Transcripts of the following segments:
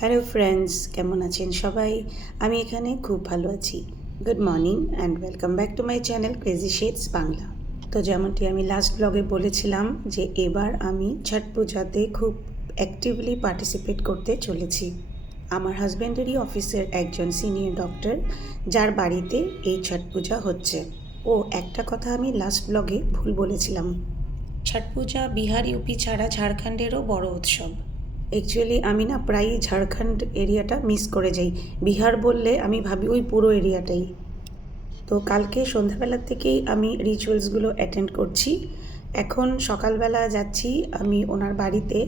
Hello friends, কেমন আছেন সবাই? আমি এখানে খুব ভালো আছি। Good morning and welcome back to my channel crazy shades Bangla. তো যেমনটি আমি লাস্ট ব্লগে বলেছিলাম যে এবার আমি ছট পূজাতে খুব অ্যাক্টিভলি পার্টিসিপেট করতে চলেছি। আমার হাজব্যান্ডেরই অফিসের একজন সিনিয়র ডক্টর, যার বাড়িতে এই ছট পূজা হচ্ছে। ও একটা কথা আমি লাস্ট ব্লগে ভুল বলেছিলাম। ছট পূজা বিহার ইউপি ছাড়া ঝাড়খণ্ডেরও বড় উৎসব। অ্যাকচুয়ালি আমি না প্রায়ই ঝাড়খণ্ড এরিয়াটা মিস করে যাই। বিহার বললে আমি ভাবি ওই পুরো এরিয়াটাই। তো কালকে সন্ধ্যাবেলার থেকেই আমি রিচুয়ালসগুলো অ্যাটেন্ড করছি। এখন সকালবেলা যাচ্ছি আমি ওনার বাড়িতে।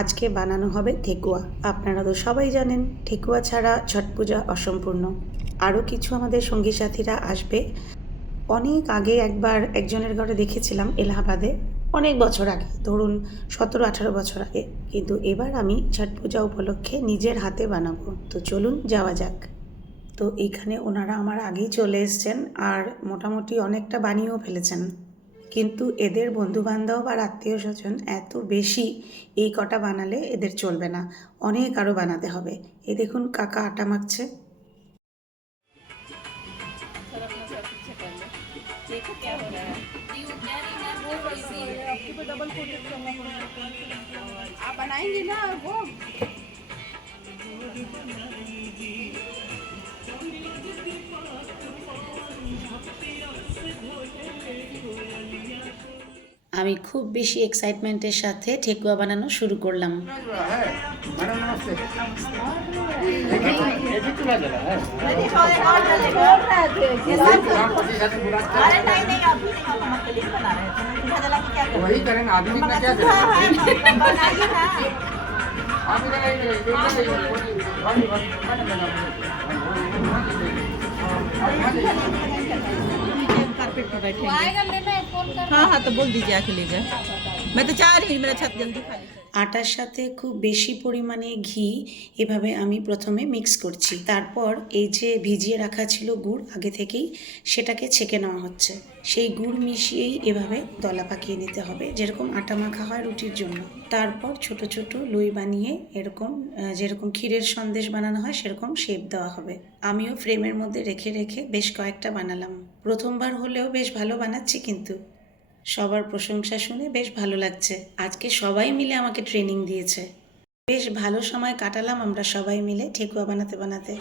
আজকে বানানো হবে ঠেকুয়া। আপনারা তো সবাই জানেন ঠেকুয়া ছাড়া ছট পূজা অসম্পূর্ণ। আরও কিছু আমাদের সঙ্গী সাথীরা আসবে। অনেক আগে একবার একজনের ঘরে দেখেছিলাম এলাহাবাদে, অনেক বছর আগে, ধরুন 17-18 বছর আগে। কিন্তু এবার আমি ছট পূজা উপলক্ষে নিজের হাতে বানাবো। তো চলুন যাওয়া যাক। তো এইখানে ওনারা আমার আগেই চলে এসছেন আর মোটামুটি অনেকটা বানিয়েও ফেলেছেন। কিন্তু এদের বন্ধুবান্ধব আর আত্মীয় স্বজন এত বেশি, এই কটা বানালে এদের চলবে না, অনেক আরও বানাতে হবে। এই দেখুন কাকা আটা মাখছে। देखो क्या हो रहा है। आपके को डबल कोटेड करना पड़ेगा। आप बनाएंगे ना वो আমি খুব বেশি এক্সাইটমেন্টের সাথে ঠেকুয়া বানানো শুরু করলাম। वही करेंगे आदमी का क्या हाँ हाँ तो बोल दीजिए आके ले जाए। मैं तो चाह रही हूँ मेरा छत जल्दी खाली करे। আটার সাথে খুব বেশি পরিমাণে ঘি এভাবে আমি প্রথমে মিক্স করছি। তারপর এই যে ভিজিয়ে রাখা ছিল গুড় আগে থেকেই, সেটাকে ছেঁকে নেওয়া হচ্ছে। সেই গুড় মিশিয়েই এভাবে দলা পাকিয়ে নিতে হবে, যেরকম আটা মাখা হয় রুটির জন্য। তারপর ছোট ছোট লুই বানিয়ে এরকম যেরকম ক্ষীরের সন্দেশ বানানো হয় সেরকম শেপ দেওয়া হবে। আমিও ফ্রেমের মধ্যে রেখে রেখে বেশ কয়েকটা বানালাম। প্রথমবার হলেও বেশ ভালো বানাচ্ছি, কিন্তু সবার প্রশংসা শুনে বেশ ভালো লাগছে। আজকে সবাই মিলে আমাকে ট্রেনিং দিয়েছে। বেশ ভালো সময় কাটালাম আমরা সবাই মিলে ঠেকুয়া বানাতে বানাতে।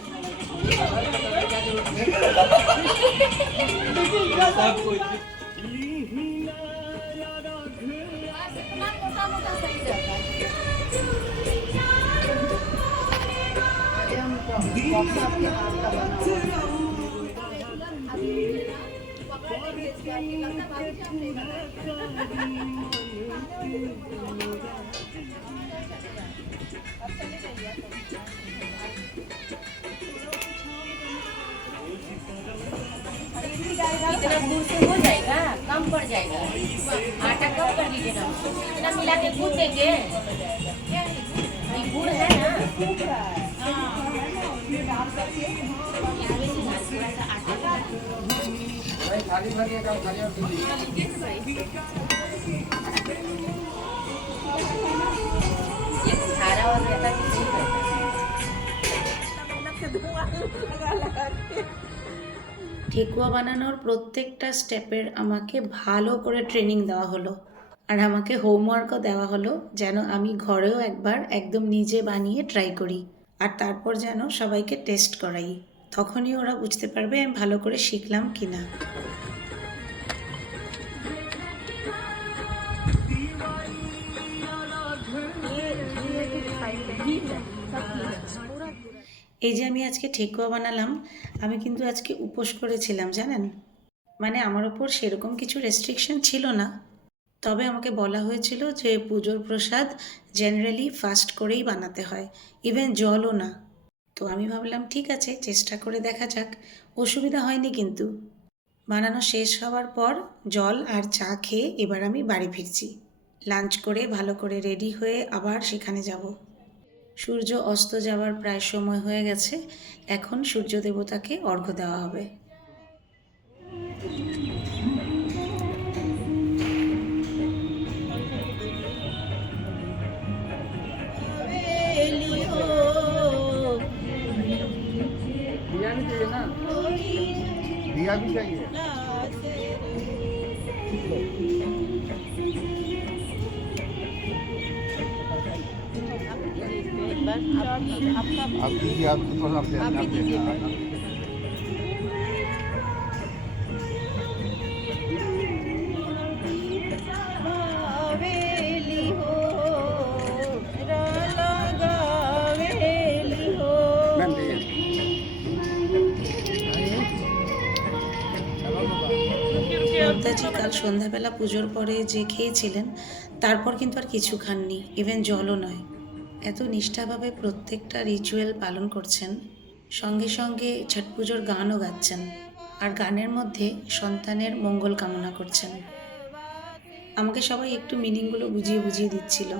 इतना दूर से हो जाएगा, कम पड़ जाएगा। आटा कम कर लीजिएगा, इतना मिला के गूंद देंगे। ये गुड़ है ना, इसमें से ना थोड़ा सा आटा भाई खाली भरिएगा खाली और दीजिए एक खारा और रहता किसी का ঠেকুয়া বানানোর প্রত্যেকটা স্টেপের আমাকে ভালো করে ট্রেনিং দেওয়া হলো। আর আমাকে হোমওয়ার্কও দেওয়া হলো, যেন আমি ঘরেও একবার একদম নিজে বানিয়ে ট্রাই করি। আর তারপর যেন সবাইকে টেস্ট করাই। তখনই ওরা বুঝতে পারবে আমি ভালো করে শিখলাম কিনা। এই যে আমি আজকে ঠেকুয়া বানালাম, আমি কিন্তু আজকে উপোস করেছিলাম জানেন। মানে আমার ওপর সেরকম কিছু রেস্ট্রিকশন ছিল না, তবে আমাকে বলা হয়েছিল যে পুজোর প্রসাদ জেনারেলি ফাস্ট করেই বানাতে হয়, ইভেন জলও না। তো আমি ভাবলাম ঠিক আছে, চেষ্টা করে দেখা যাক। অসুবিধা হয়নি কিন্তু। বানানো শেষ হওয়ার পর জল আর চা খেয়ে এবার আমি বাড়ি ফিরছি। লাঞ্চ করে ভালো করে রেডি হয়ে আবার সেখানে যাব। সূর্য অস্ত যাওয়ার প্রায় সময় হয়ে গেছে। এখন সূর্য দেবতাকে অর্ঘ্য দেওয়া হবে। क्या भी चाहिए आप दीजिए आप तो आप दीजिए गावेली हो राला गावेली हो मैम दीजिए নন্দাজি কাল সন্ধ্যাবেলা পুজোর পরে যে খেয়েছিলেন তারপর কিন্তু আর কিছু খাননি, ইভেন জলও নয়। এত নিষ্ঠাভাবে প্রত্যেকটা রিচুয়াল পালন করছেন, সঙ্গে সঙ্গে ছট পুজোর গানও গাচ্ছেন, আর গানের মধ্যে সন্তানের মঙ্গল কামনা করছেন। আমাকে সবাই একটু মিনিংগুলো বুঝিয়ে বুঝিয়ে দিচ্ছিল,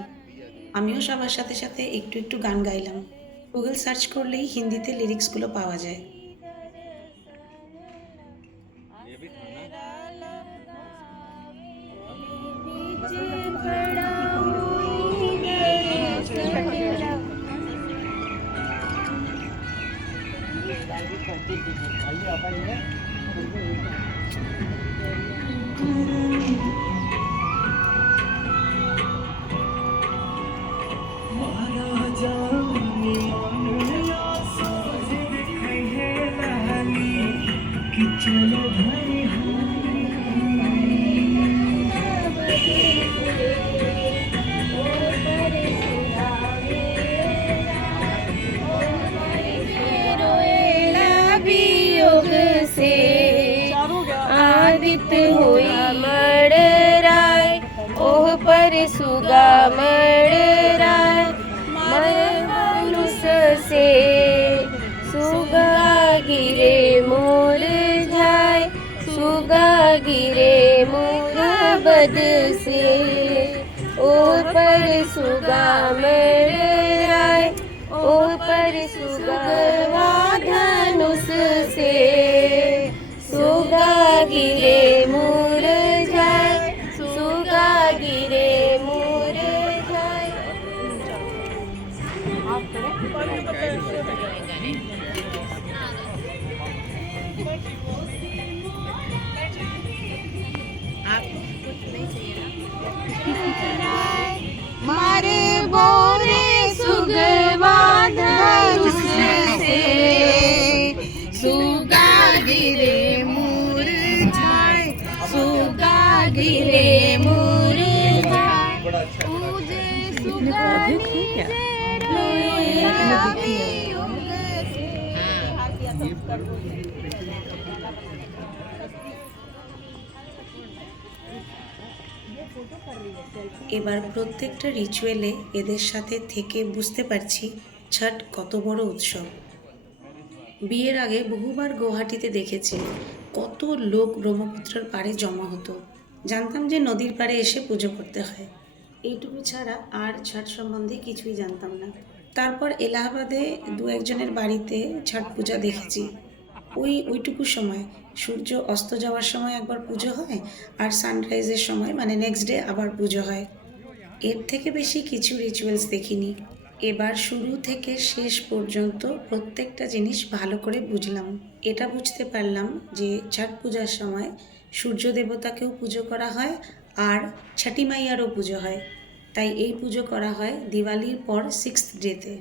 আমিও সবার সাথে সাথে একটু একটু গান গাইলাম। গুগল সার্চ করলেই হিন্দিতে লিরিক্সগুলো পাওয়া যায়। आदित हुई मड़राय ओह पर सुगा मड़राय मनुष से सुगा गिरे मोर जाय सुगा गिरे मोरा बद से ओह पर सुगा मड़राय ओह पर सुगा धनुष से सुगा गिरे मोर जाय सुगा गिरे मोर जाय। मारे बोरे सुगवा धनुष से सुगा गिरे सुगा गिरे मोर जाय पूजे सुगा এবার প্রত্যেকটা রিচুয়ালে এদের সাথে থেকে বুঝতে পারছি ছট কত বড় উৎসব। বিয়ের আগে বহুবার গুয়াহাটিতে দেখেছি কত লোক ব্রহ্মপুত্রের পাড়ে জমা হতো। জানতাম যে নদীর পাড়ে এসে পুজো করতে হয়, এইটুকু ছাড়া আর ছট সম্বন্ধে কিছুই জানতাম না। তারপর এলাহাবাদে দু একজনের বাড়িতে ছট পূজা দেখেছি। ওইটুকু সময় সূর্য অস্ত যাওয়ার সময় একবার পুজো হয়, আর সানরাইজের সময় মানে নেক্সট ডে আবার পুজো হয়। এর থেকে বেশি কিছু রিচুয়ালস দেখিনি। এবার শুরু থেকে শেষ পর্যন্ত প্রত্যেকটা জিনিস ভালো করে বুঝলাম। এটা বুঝতে পারলাম যে ছট পূজার সময় সূর্য দেবতাকেও পুজো করা হয় আর ছটি মাইয়ারও পুজো হয়, তাই এই পুজো করা হয় দিওয়ালির পর 6th ডেতে।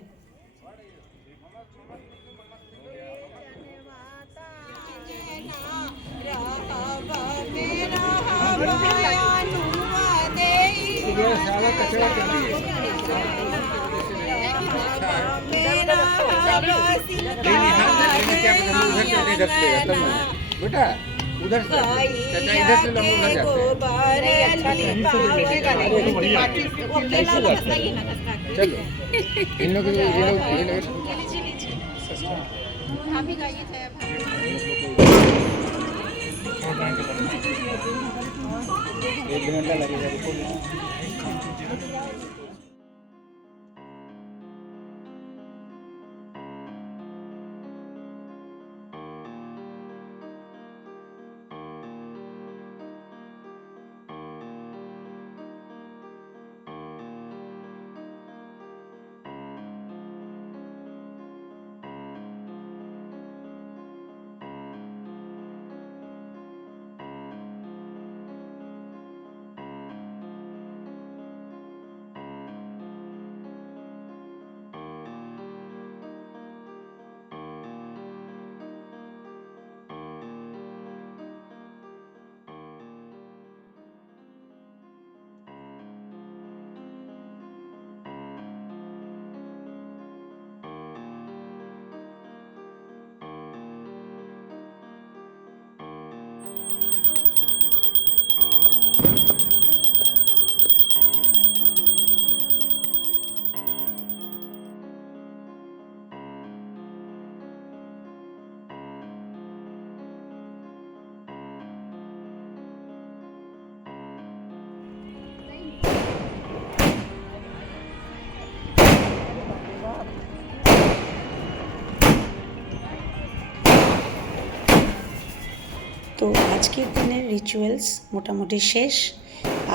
बेटा उधर से चाचा इधर से हम उधर जाते हैं। चलो इन लोग एक घंटा लगेगा। তো আজকের দিনের রিচুয়ালস মোটামুটি শেষ,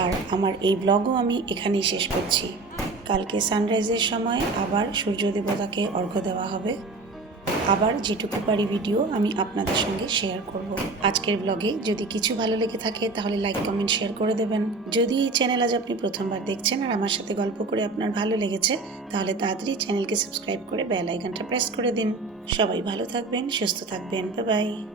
আর আমার এই ব্লগও আমি এখানেই শেষ করছি। কালকে সানরাইজের সময় আবার সূর্য দেবতাকে অর্ঘ্য দেওয়া হবে। আবার যেটুকু পারি ভিডিও আমি আপনাদের সঙ্গে শেয়ার করব। আজকের ব্লগে যদি কিছু ভালো লেগে থাকে তাহলে লাইক কমেন্ট শেয়ার করে দেবেন। যদি এই চ্যানেল আজ আপনি প্রথমবার দেখছেন আর আমার সাথে গল্প করে আপনার ভালো লেগেছে তাহলে তাড়াতাড়ি চ্যানেলকে সাবস্ক্রাইব করে বেল আইকনটা প্রেস করে দিন। সবাই ভালো থাকবেন, সুস্থ থাকবেন, বাই বাই।